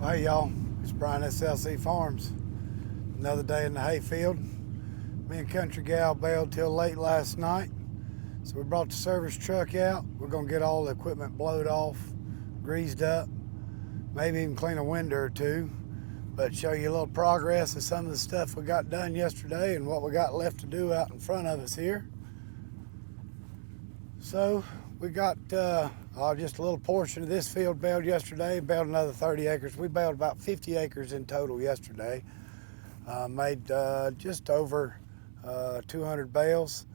Well, hey y'all, it's Brian SLC Farms. Another day in the hayfield. Me and Country Gal bailed till late last night, so we brought the service truck out. We're gonna get all the equipment blowed off, greased up, maybe even clean a window or two, but show you a little progress of some of the stuff we got done yesterday and what we got left to do out in front of us here. So we got just a little portion of this field baled yesterday, baled another 30 acres. We baled about 50 acres in total yesterday. Made just over 200 bales.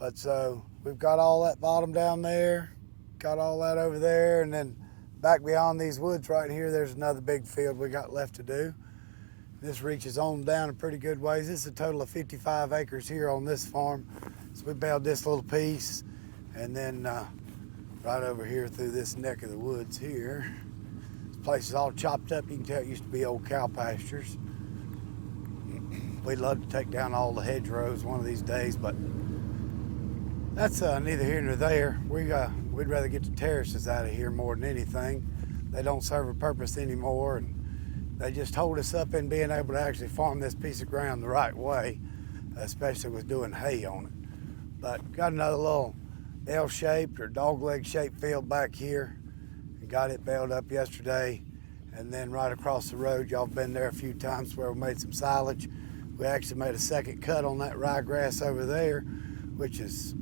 But so we've got all that bottom down there, got all that over there, and then back beyond these woods right here, there's another big field we got left to do. This reaches on down a pretty good ways. This is a total of 55 acres here on this farm. So we baled this little piece, and then right over here through this neck of the woods here. This place is all chopped up. You can tell it used to be old cow pastures. We'd love to take down all the hedgerows one of these days, but that's neither here nor there. We'd rather get the terraces out of here more than anything. They don't serve a purpose anymore, and they just hold us up in being able to actually farm this piece of ground the right way, especially with doing hay on it. But got another little L-shaped or dog-leg shaped field back here, and got it baled up yesterday. And then right across the road, y'all been there a few times where we made some silage. We actually made a second cut on that ryegrass over there, which is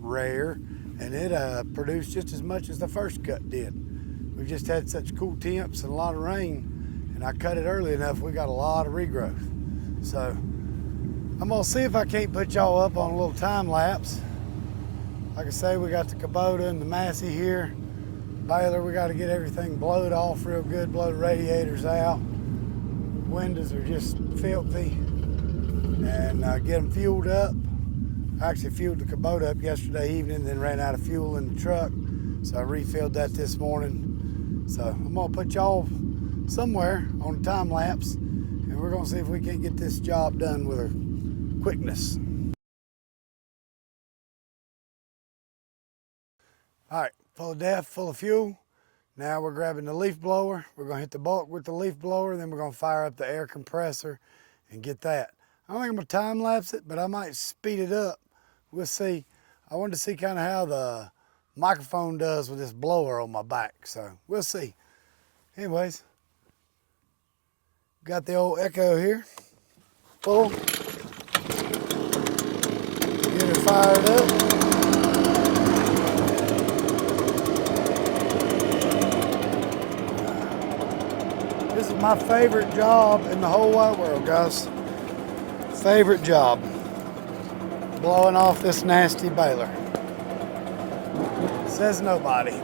rare, and it produced just as much as the first cut did. We just had such cool temps and a lot of rain, and I cut it early enough, we got a lot of regrowth. So I'm gonna see if I can't put y'all up on a little time lapse. Like I say, we got the Kubota and the Massey here. Baler, we got to get everything blowed off real good, blow the radiators out. Windows are just filthy. And get them fueled up. I actually fueled the Kubota up yesterday evening, then ran out of fuel in the truck. So I refilled that this morning. So I'm gonna put y'all somewhere on a time lapse, and we're gonna see if we can't get this job done with a quickness. All right, full of DEF, full of fuel. Now we're grabbing the leaf blower. We're gonna hit the bulk with the leaf blower, then we're gonna fire up the air compressor and get that. I don't think I'm gonna time lapse it, but I might speed it up. We'll see. I wanted to see kind of how the microphone does with this blower on my back, so we'll see. Anyways, got the old Echo here, full. Get it fired up. This is my favorite job in the whole wide world, guys. Favorite job. Blowing off this nasty baler. Says nobody.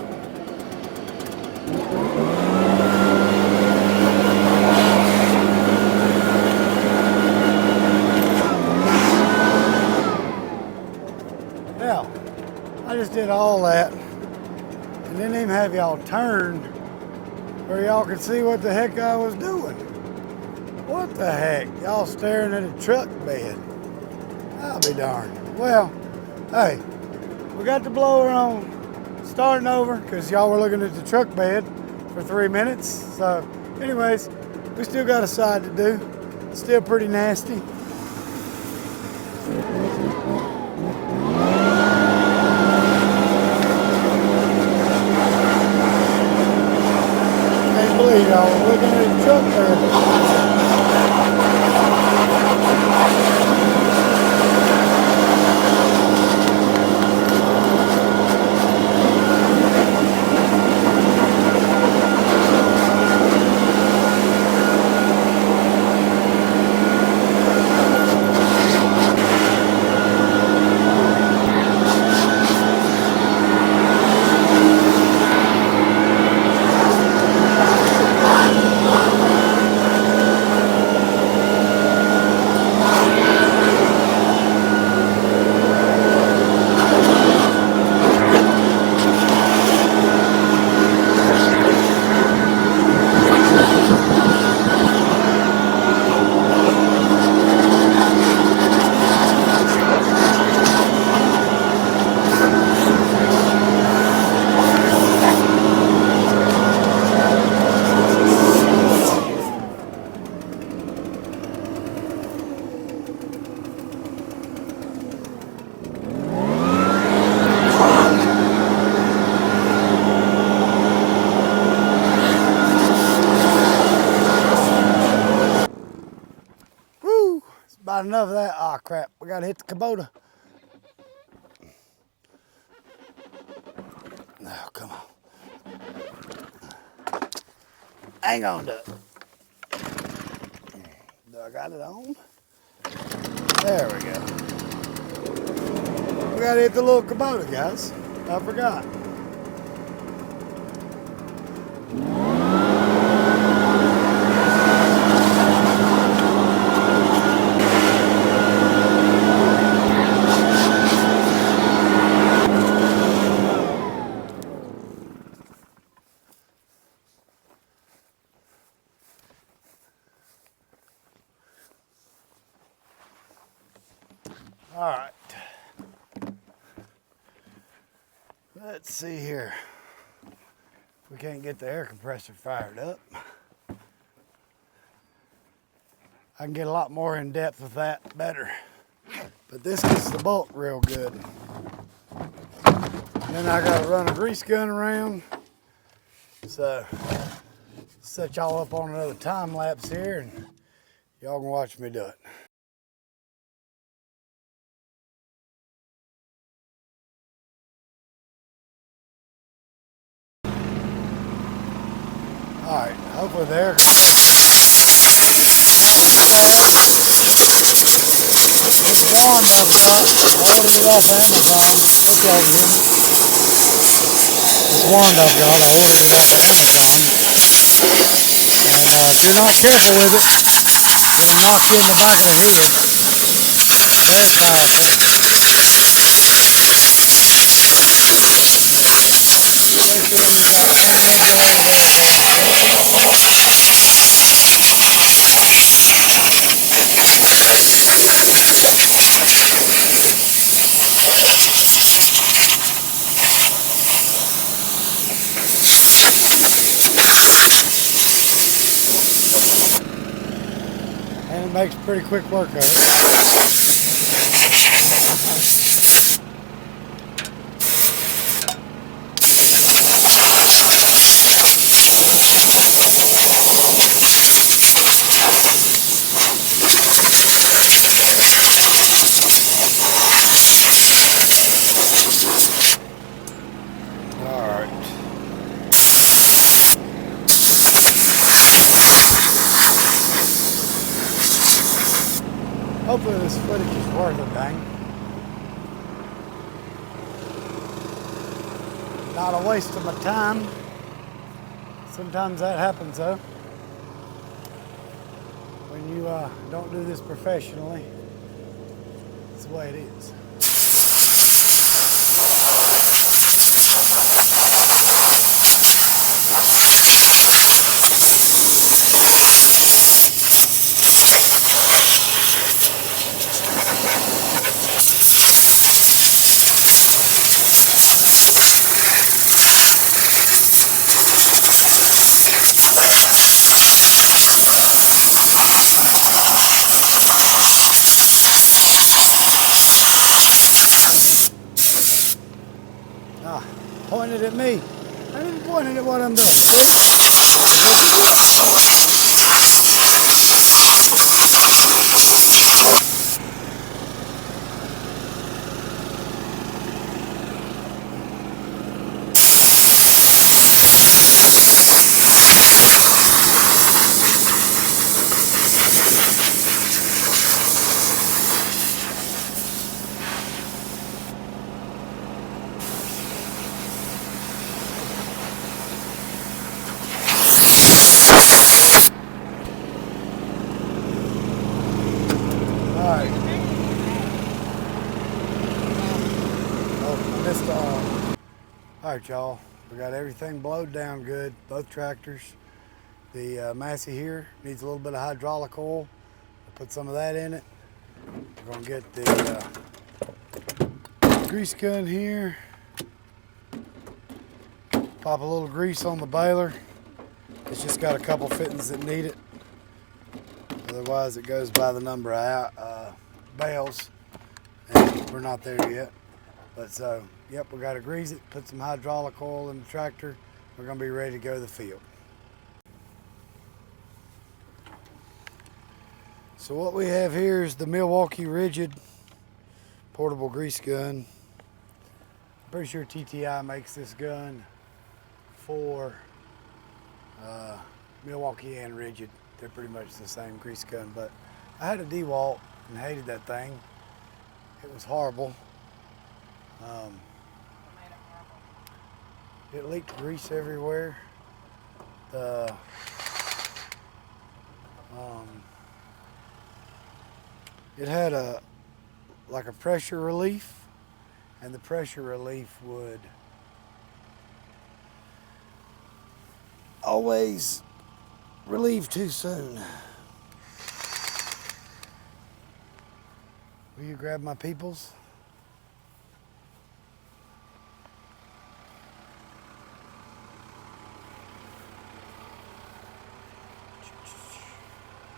Now, I just did all that and didn't even have y'all turned where y'all could see what the heck I was doing. What the heck? Y'all staring at a truck bed. I'll be darned. Well, hey, we got the blower on, starting over, because y'all were looking at the truck bed for 3 minutes. So, anyways, we still got a side to do. Still pretty nasty. Can't believe y'all were looking at the truck bed. About enough of that. Ah, crap. We gotta hit the Kubota. No, come on. Hang on, Duck. Do I got it on? There we go. We gotta hit the little Kubota, guys. I forgot. All right. Let's see here. If we can't get the air compressor fired up, I can get a lot more in depth with that better. But this gets the bulk real good. And then I gotta run a grease gun around. So set y'all up on another time lapse here and y'all can watch me do it. All right, hopefully the air compressor this wand I've got, I ordered it off Amazon. Hope y'all can hear me. This wand I've got, I ordered it off of Amazon. And if you're not careful with it, it'll knock you in the back of the head. Very powerful. Especially when you've got individual over there going. And it makes pretty quick work of it. Hopefully this footage is worth it, dang. Not a waste of my time. Sometimes that happens though. When you don't do this professionally, that's the way it is. Pointed at me. I didn't point at what I'm doing. See? Alright. Oh, I missed the arm. Alright, y'all. We got everything blowed down good, both tractors. The Massey here needs a little bit of hydraulic oil. I'll put some of that in it. We're going to get the grease gun here. Pop a little grease on the baler. It's just got a couple fittings that need it. Otherwise it goes by the number of bales, and we're not there yet. But so, yep, we got to grease it, put some hydraulic oil in the tractor. We're going to be ready to go to the field. So what we have here is the Milwaukee Rigid portable grease gun. I'm pretty sure TTI makes this gun for Milwaukee and Rigid. They're pretty much the same grease gun, but I had a DeWalt and hated that thing. It was horrible. It leaked grease everywhere. It had like a pressure relief, and the pressure relief would always relieve too soon. Will you grab my peoples?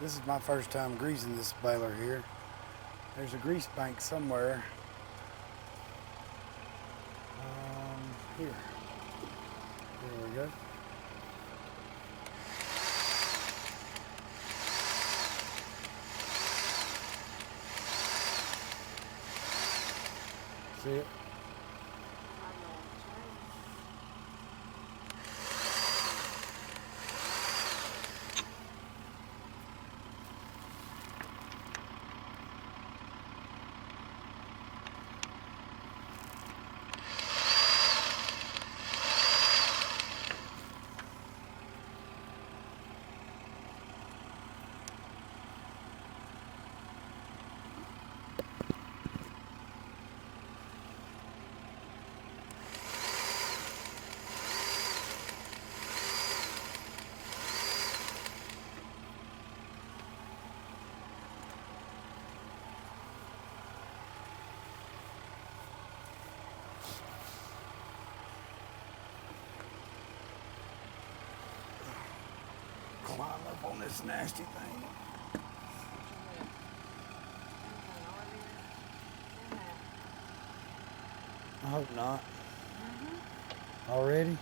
This is my first time greasing this baler here. There's a grease bank somewhere. Here. There we go. See it? Climb up on this nasty thing. I hope not. Already?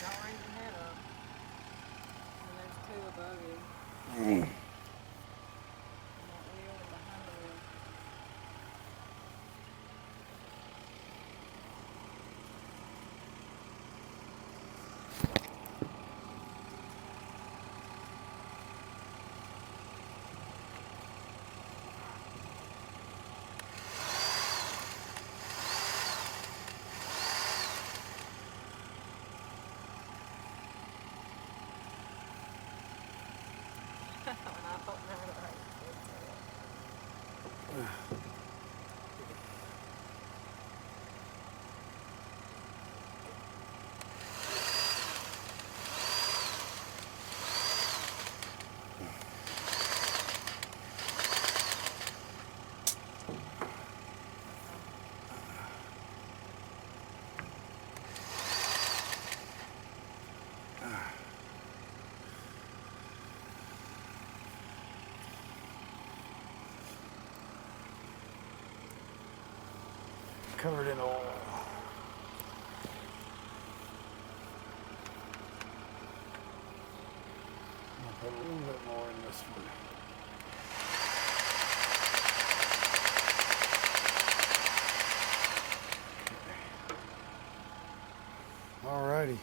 Don't raise your head up. And there's two above you. And that wheel and behind the wheel. When I thought no, right. Covered in oil. I'll put a little bit more in this one. Alrighty,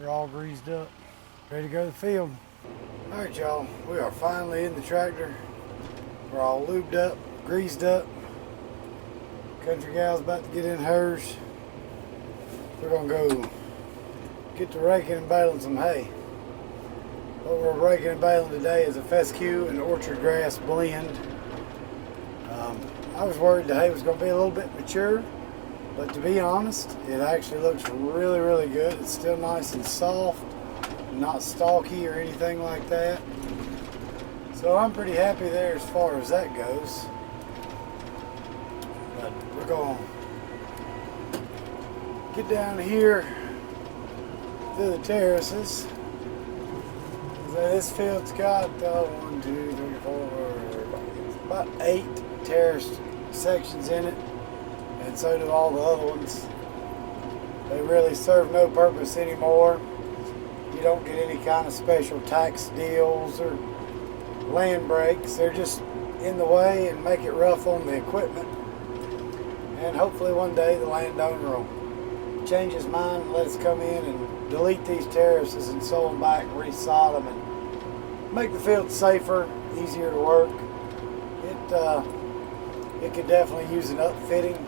we're all greased up, ready to go to the field. Alright y'all, we are finally in the tractor. We're all lubed up, greased up. Country gal's about to get in hers. We're gonna go get to raking and baling some hay. What we're raking and baling today is a fescue and orchard grass blend. I was worried the hay was gonna be a little bit mature, but to be honest, it actually looks really, really good. It's still nice and soft, not stalky or anything like that. So I'm pretty happy there as far as that goes. But we're going to get down here to the terraces. This field's got 1, 2, 3, 4, about 8 terraced sections in it, and so do all the other ones. They really serve no purpose anymore. You don't get any kind of special tax deals or land breaks. They're just in the way and make it rough on the equipment. And hopefully one day the landowner will change his mind and let us come in and delete these terraces and sow them back and resod them and make the field safer, easier to work. It could definitely use an upfitting.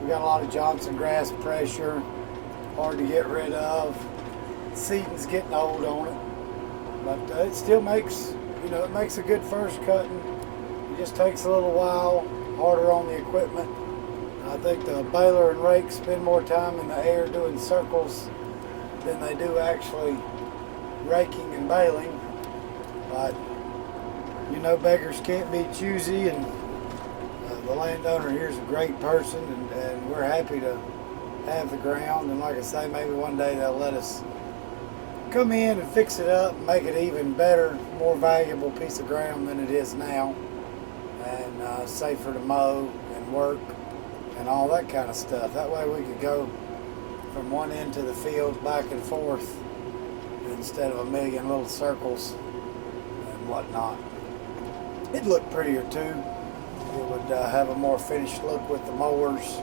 We got a lot of Johnson grass pressure, hard to get rid of. Seeding's getting old on it, but it still makes, it makes a good first cutting. It just takes a little while, harder on the equipment. I think the baler and rake spend more time in the air doing circles than they do actually raking and baling. But beggars can't be choosy, and the landowner here is a great person, and we're happy to have the ground. And like I say, maybe one day they'll let us come in and fix it up and make it even better, more valuable piece of ground than it is now, and safer to mow and work and all that kind of stuff. That way we could go from one end to the field back and forth instead of a million little circles and whatnot. It'd look prettier too. It would have a more finished look with the mowers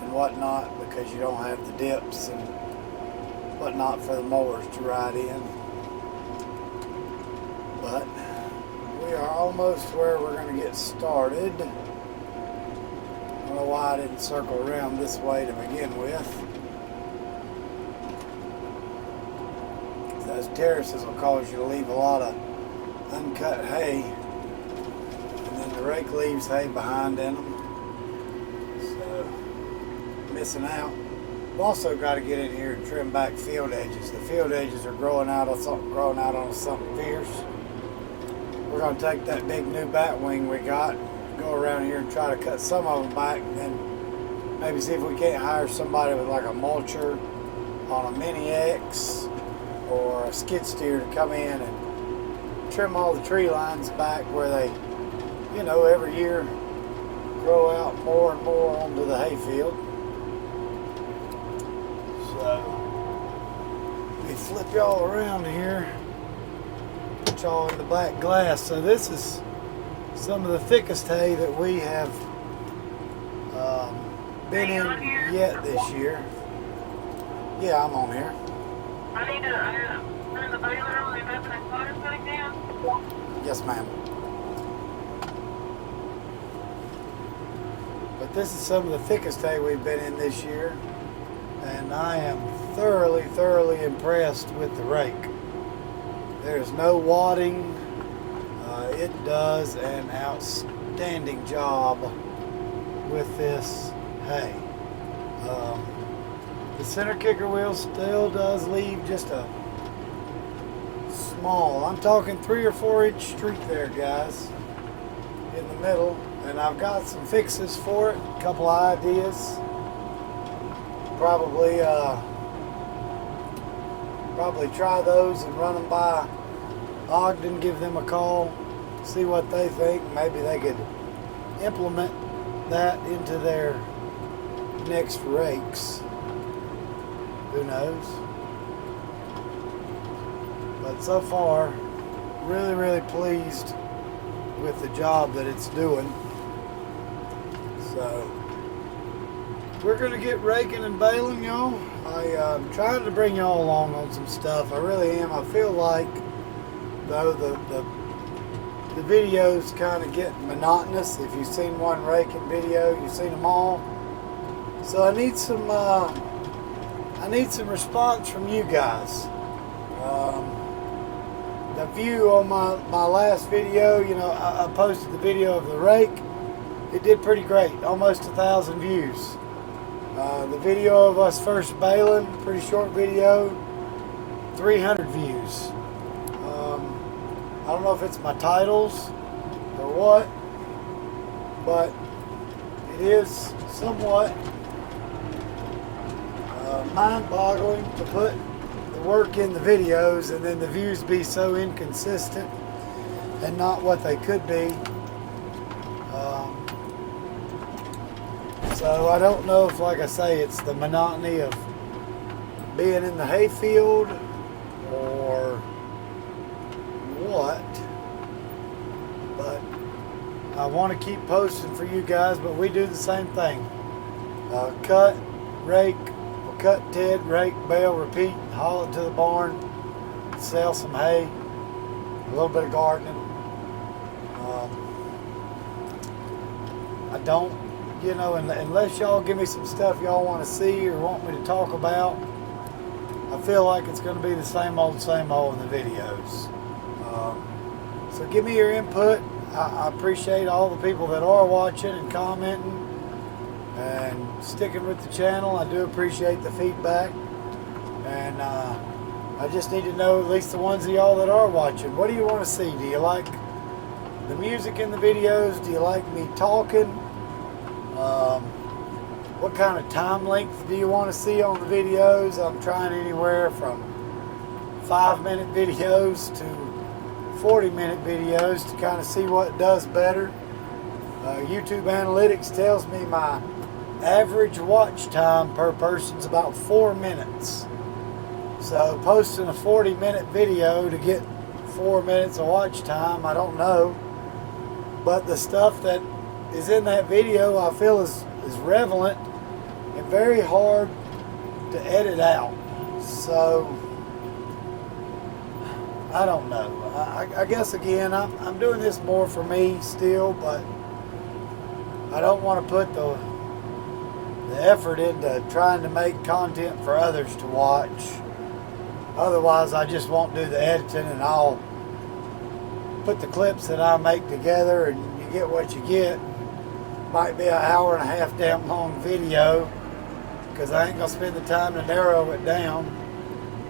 and whatnot, because you don't have the dips and whatnot for the mowers to ride in. But we are almost where we're going to get started. I don't know why I didn't circle around this way to begin with. Those terraces will cause you to leave a lot of uncut hay, and then the rake leaves hay behind in them, so missing out. We've also got to get in here and trim back field edges. The field edges are growing out on something fierce. We're going to take that big new bat wing we got, go around here and try to cut some of them back, and then maybe see if we can't hire somebody with like a mulcher on a Mini X or a skid steer to come in and trim all the tree lines back where they, every year grow out more and more onto the hayfield. So let me flip y'all around here, put y'all in the black glass. So this is some of the thickest hay that we have been in yet this year. Yeah, I'm on here. I need to turn the baler on and open that water tank down. Yes, ma'am. But this is some of the thickest hay we've been in this year, and I am thoroughly impressed with the rake. There's no wadding. It does an outstanding job with this hay. The center kicker wheel still does leave just a small, I'm talking 3 or 4 inch streak there, guys, in the middle, and I've got some fixes for it, a couple ideas. Probably try those and run them by Ogden, give them a call, see what they think. Maybe they could implement that into their next rakes. Who knows? But so far, really pleased with the job that it's doing. So we're gonna get raking and baling, y'all. I'm trying to bring y'all along on some stuff. I really am. I feel like, though, the videos kind of get monotonous. If you've seen one raking video, you've seen them all. So I need some response from you guys. The view on my last video, I posted the video of the rake. It did pretty great, almost 1,000 views. The video of us first baling, pretty short video, 300 views. I don't know if it's my titles or what, but it is somewhat mind-boggling to put the work in the videos and then the views be so inconsistent and not what they could be. So I don't know if, like I say, it's the monotony of being in the hayfield or what, but I want to keep posting for you guys. But we do the same thing: cut, rake, cut, ted, rake, bale, repeat, haul it to the barn, sell some hay, a little bit of gardening. I don't, unless y'all give me some stuff y'all want to see or want me to talk about, I feel like it's going to be the same old in the videos. So give me your input. I appreciate all the people that are watching and commenting and sticking with the channel. I do appreciate the feedback. And I just need to know, at least the ones of y'all that are watching, what do you want to see? Do you like the music in the videos? Do you like me talking? What kind of time length do you want to see on the videos? I'm trying anywhere from 5-minute videos to 40-minute videos to kind of see what does better. YouTube Analytics tells me my average watch time per person is about 4 minutes. So posting a 40-minute video to get 4 minutes of watch time, I don't know. But the stuff that is in that video I feel is relevant and very hard to edit out. So I don't know. I guess again I'm doing this more for me still, but I don't want to put the effort into trying to make content for others to watch. Otherwise I just won't do the editing, and I'll put the clips that I make together and you get what you get. Might be an hour and a half damn long video because I ain't gonna spend the time to narrow it down.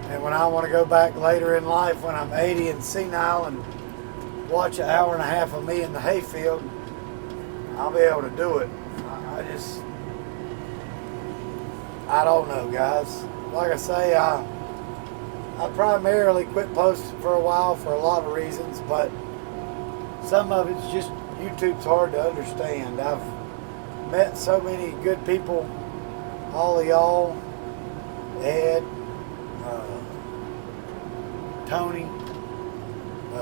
And when I want to go back later in life when I'm 80 and senile and watch an hour and a half of me in the hayfield, I'll be able to do it. I don't know, guys. Like I say, I primarily quit posting for a while for a lot of reasons, but some of it's just YouTube's hard to understand. I've met so many good people, all of y'all, Ed, Tony.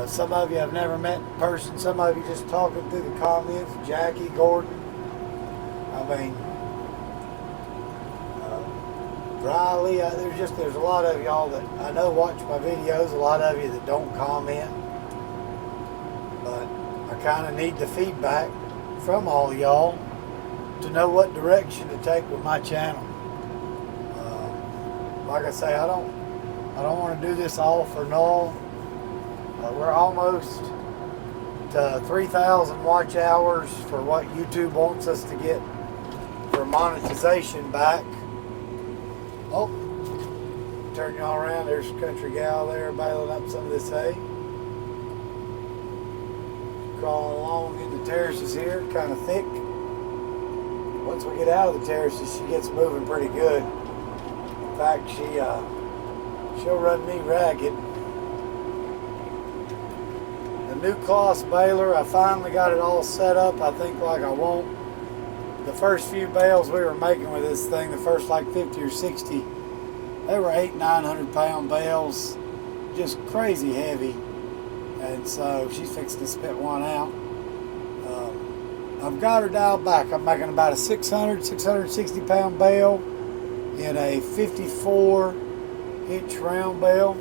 Some of you I've never met in person. Some of you just talking through the comments. Jackie, Gordon. I mean, Riley. There's a lot of y'all that I know watch my videos. A lot of you that don't comment. But I kind of need the feedback from all of y'all to know what direction to take with my channel. Like I say, I don't want to do this all for null. We're almost to 3,000 watch hours for what YouTube wants us to get for monetization back. Oh, turn y'all around. There's a country gal there baling up some of this hay. Crawling along in the terraces here, kind of thick. Once we get out of the terraces, she gets moving pretty good. In fact, she'll run me ragged. The new Kloss baler, I finally got it all set up, I think, like I want. The first few bales we were making with this thing, the first like 50 or 60, they were 800-900 pound bales, just crazy heavy. And so she's fixing to spit one out. I've got her dialed back. I'm making about a 660 pound bale in a 54-inch round bale.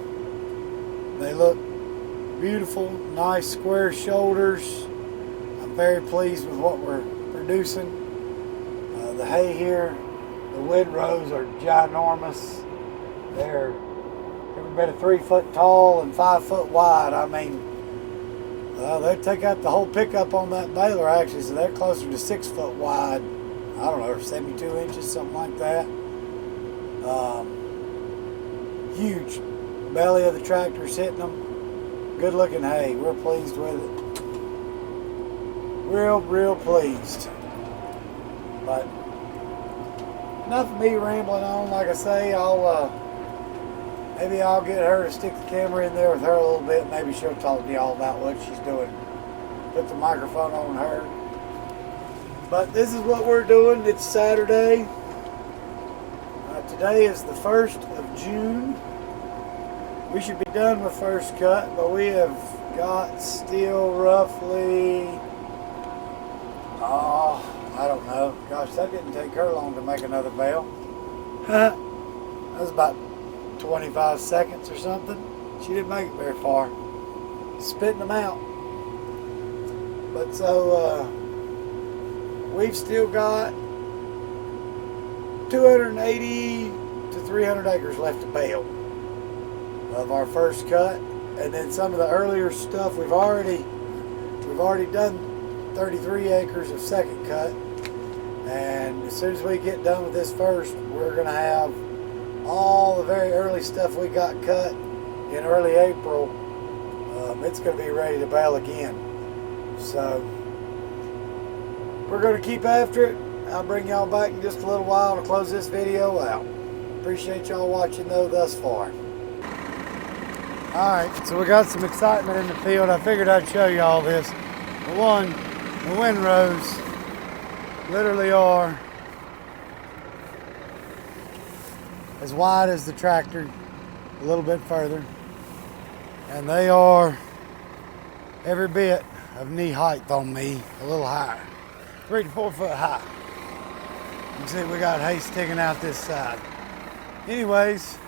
They look beautiful, nice square shoulders. I'm very pleased with what we're producing. The hay here, the windrows are ginormous. They're every bit of 3 foot tall and 5 foot wide. I mean, they take out the whole pickup on that baler actually, so they're closer to 6 foot wide. I don't know, 72 inches, something like that. Huge belly of the tractor's hitting them. Good looking hay. We're pleased with it. Real pleased. But enough of me rambling on. Like I say, maybe I'll get her to stick the camera in there with her a little bit. Maybe she'll talk to y'all about what she's doing. Put the microphone on her. But this is what we're doing. It's Saturday. Today is the 1st of June. We should be done with first cut, but we have got still roughly, I don't know. Gosh, that didn't take her long to make another bale. That was about 25 seconds or something. She didn't make it very far. Spitting them out. But so, we've still got 280 to 300 acres left to bale of our first cut, and then some of the earlier stuff we've already done 33 acres of second cut, and as soon as we get done with this first, we're gonna have all the very early stuff we got cut in early April. It's gonna be ready to bale again, so we're gonna keep after it. I'll bring y'all back in just a little while to close this video out. Appreciate y'all watching though thus far. Alright, so we got some excitement in the field. I figured I'd show you all this. For one, the windrows literally are as wide as the tractor, a little bit further. And they are every bit of knee height on me, a little higher. 3 to 4 foot high. You can see we got hay sticking out this side. Anyways,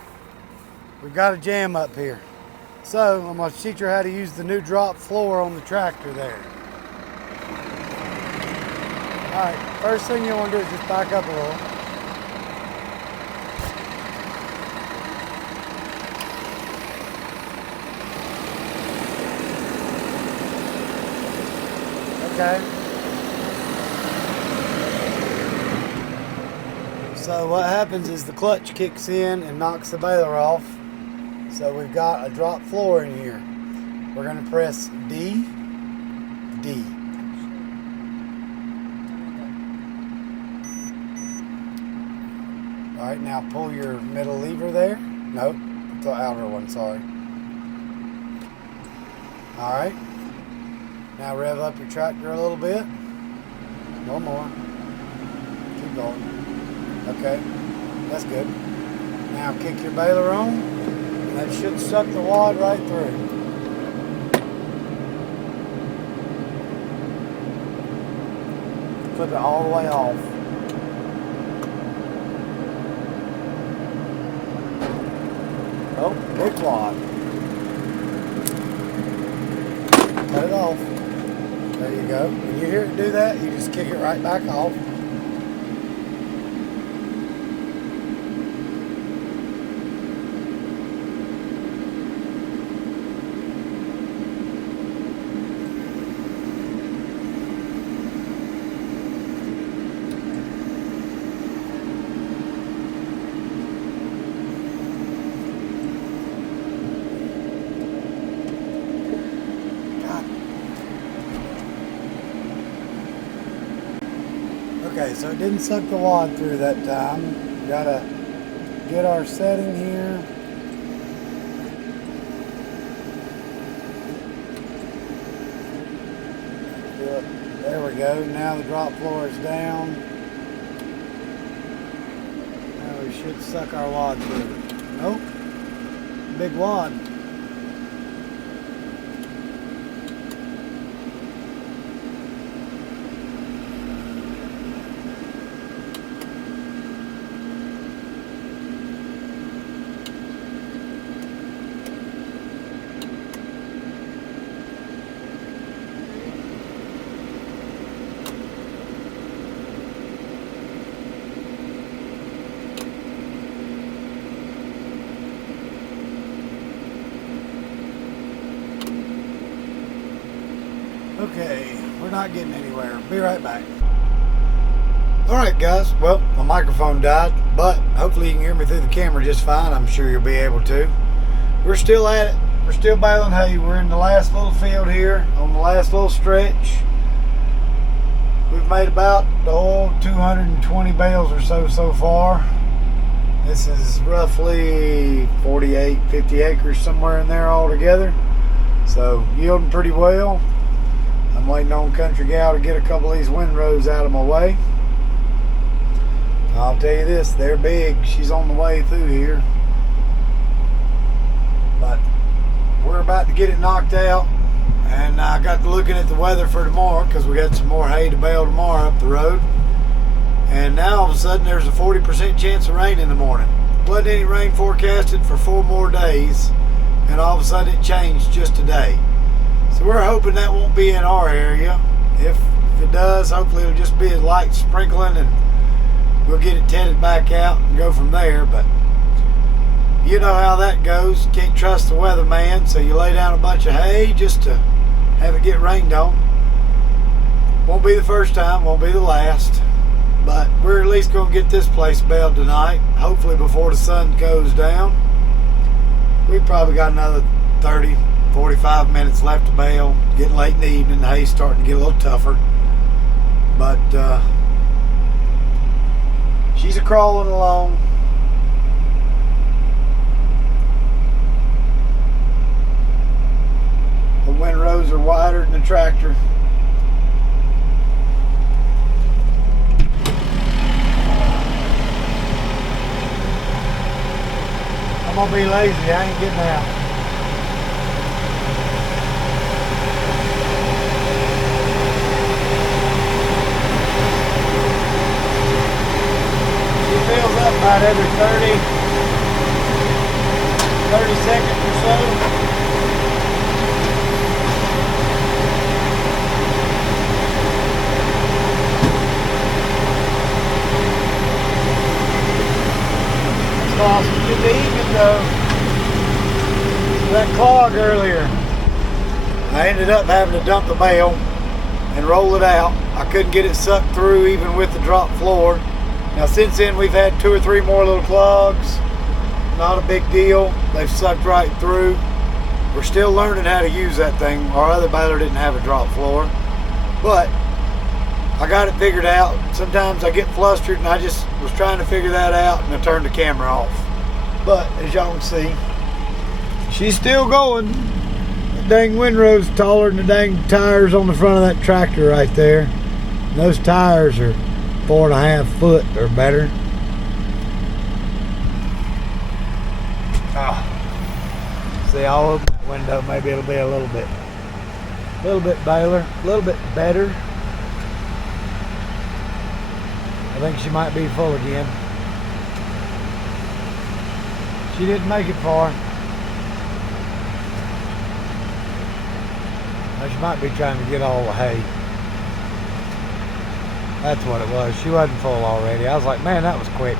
we've got a jam up here. So I'm going to teach her how to use the new drop floor on the tractor there. Alright, first thing you want to do is just back up a little. Okay. So what happens is the clutch kicks in and knocks the baler off. So we've got a drop floor in here. We're going to press D, D. All right, now pull your middle lever there. Nope, the outer one, sorry. All right. Now rev up your tractor a little bit. One more. Keep going. Okay, that's good. Now kick your baler on. That should suck the wad right through. Flip it all the way off. Oh, big wad. Cut it off. There you go. When you hear it do that, you just kick it right back off. Okay, so it didn't suck the wad through that time. We gotta get our setting here. There we go. Now the drop floor is down. Now we should suck our wad through. Nope. Big wad. Okay, we're not getting anywhere. Be right back. Alright guys, well, my microphone died, but hopefully you can hear me through the camera just fine. I'm sure you'll be able to. We're still at it. We're still baling hay. We're in the last little field here, on the last little stretch. We've made about 220 bales or so far. This is roughly 48, 50 acres, somewhere in there altogether. So, yielding pretty well. I'm waiting on Country Gal to get a couple of these windrows out of my way. I'll tell you this, they're big. She's on the way through here. But we're about to get it knocked out. And I got to looking at the weather for tomorrow because we got some more hay to bale tomorrow up the road. And now all of a sudden there's a 40% chance of rain in the morning. Wasn't any rain forecasted for 4 more days. And all of a sudden it changed just today. So we're hoping that won't be in our area. If it does, hopefully it'll just be a light sprinkling and we'll get it tedded back out and go from there. But you know how that goes. Can't trust the weatherman, so you lay down a bunch of hay just to have it get rained on. Won't be the first time, won't be the last. But we're at least going to get this place baled tonight. Hopefully before the sun goes down. We've probably got another 30, 45 minutes left to bale. Getting late in the evening, the hay's starting to get a little tougher. But she's a-crawling along. The windrows are wider than the tractor. I'm gonna be lazy, I ain't getting out. She fills up about every 30 seconds or so. Lost to the even though that clog earlier. I ended up having to dump the bale and roll it out. I couldn't get it sucked through even with the drop floor. Now since then we've had 2 or 3 more little clogs. Not a big deal. They've sucked right through. We're still learning how to use that thing. Our other baler didn't have a drop floor. But I got it figured out. Sometimes I get flustered and I just was trying to figure that out and I turned the camera off. But as y'all can see, she's still going. The dang windrow's taller than the dang tires on the front of that tractor right there. And those tires are 4.5 foot or better. See, I'll open that window. Maybe it'll be a little bit baler, a little bit better. I think she might be full again. She didn't make it far. Now she might be trying to get all the hay. That's what it was. She wasn't full already. I was like, man, that was quick.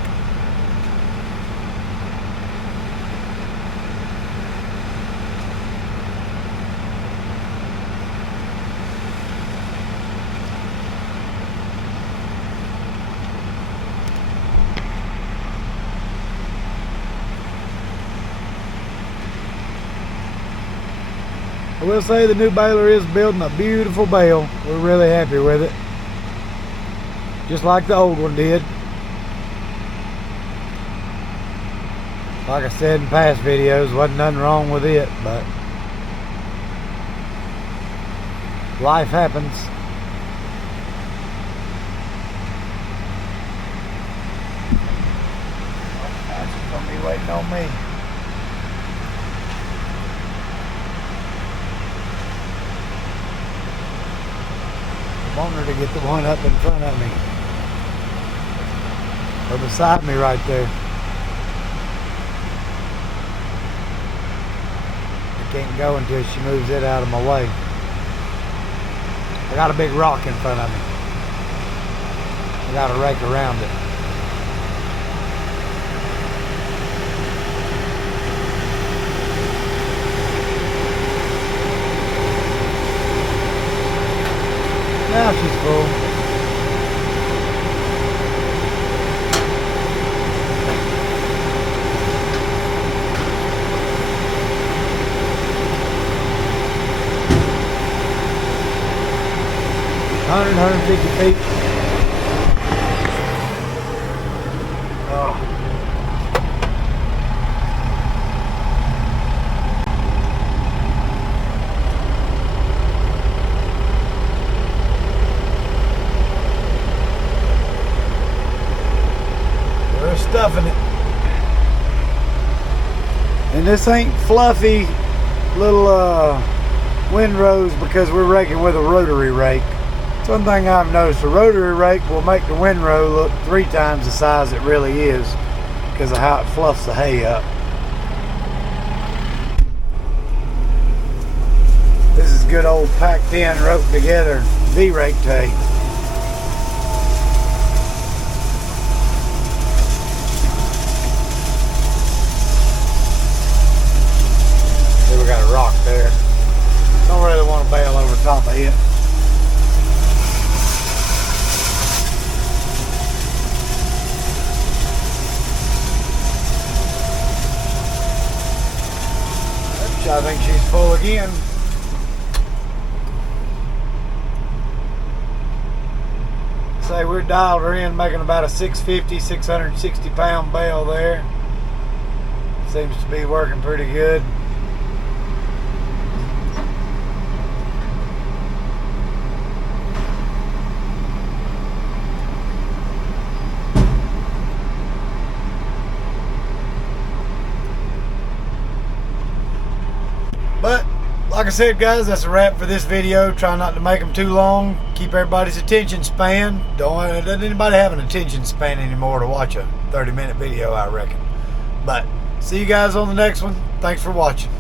I will say the new baler is building a beautiful bale. We're really happy with it. Just like the old one did. Like I said in past videos, wasn't nothing wrong with it, but life happens. That's gonna be waiting on me. I want her to get the one up in front of me. Or beside me right there. I can't go until she moves it out of my way. I got a big rock in front of me. I got to rake around it. Now she's full. Hundred, 150 feet. Oh. stuffing it. And this ain't fluffy little windrows because we're raking with a rotary rake. It's one thing I've noticed, a rotary rake will make the windrow look 3 times the size it really is because of how it fluffs the hay up. This is good old packed in, roped together V-rake hay. See, we got a rock there. Don't really want to bale over top of it. I think she's full again. Say we're dialed her in, making about a 650, 660 pound bale there. Seems to be working pretty good. But like I said, guys, that's a wrap for this video. Try not to make them too long. Keep everybody's attention span. Doesn't anybody have an attention span anymore to watch a 30-minute video, I reckon. But see you guys on the next one. Thanks for watching.